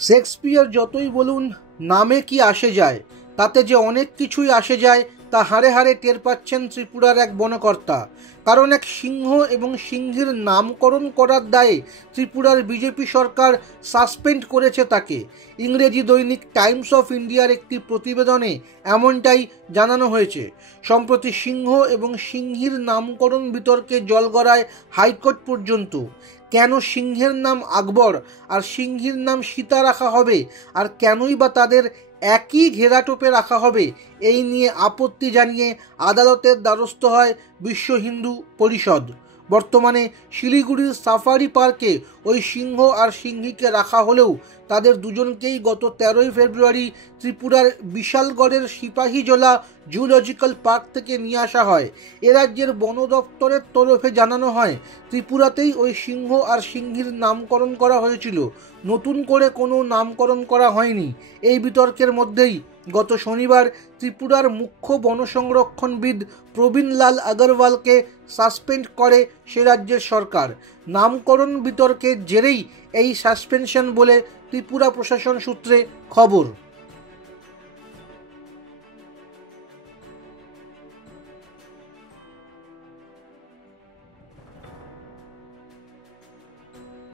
Shakespeare যতই বলুন নামে কি আসে যায়, তাতে যে অনেক কিছুই আসে যায় তা হাড়ে হাড়ে টের পাচ্ছেন ত্রিপুরার এক বনকর্তা। কারণ এক সিংহ এবং সিংহীর নামকরণ করার দায়ে ত্রিপুরার বিজেপি সরকার সাসপেন্ড করেছে তাকে। ইংরেজি দৈনিক টাইমস অফ ইন্ডিয়ার একটি প্রতিবেদনে এমনটাই জানানো হয়েছে। সম্প্রতি সিংহ এবং সিংহীর নামকরণ বিতর্কে জল গড়ায় হাইকোর্ট পর্যন্ত। কেন সিংহের নাম আকবর আর সিংহীর নাম সীতা রাখা হবে, আর কেনই বা তাদের একই ঘেরাটোপে রাখা হবে, এই নিয়ে আপত্তি জানিয়ে আদালতের দ্বারস্থ হয় বিশ্ব হিন্দু পরিষদ। বর্তমানে শিলিগুড়ির সাফারি পার্কে ওই সিংহ আর সিংহীকে রাখা হলেও তাদের দুজনকেই গত 13ই ফেব্রুয়ারি ত্রিপুরার বিশালগড়ের সিপাহীজলা জুলজিক্যাল পার্ক থেকে নিয়ে আসা হয়। এ রাজ্যের বন দপ্তরের তরফে জানানো হয়, ত্রিপুরাতেই ওই সিংহ আর সিংহীর নামকরণ করা হয়েছিল, নতুন করে কোনো নামকরণ করা হয়নি। এই বিতর্কের মধ্যেই গত শনিবার ত্রিপুরার মুখ্য বন সংরক্ষণবিদ প্রবীণ লাল আগরওয়ালকে সাসপেন্ড করে সে রাজ্যের সরকার। নামকরণ বিতর্কের জেরেই এই সাসপেনশন বলে ত্রিপুরা প্রশাসন সূত্রে খবর।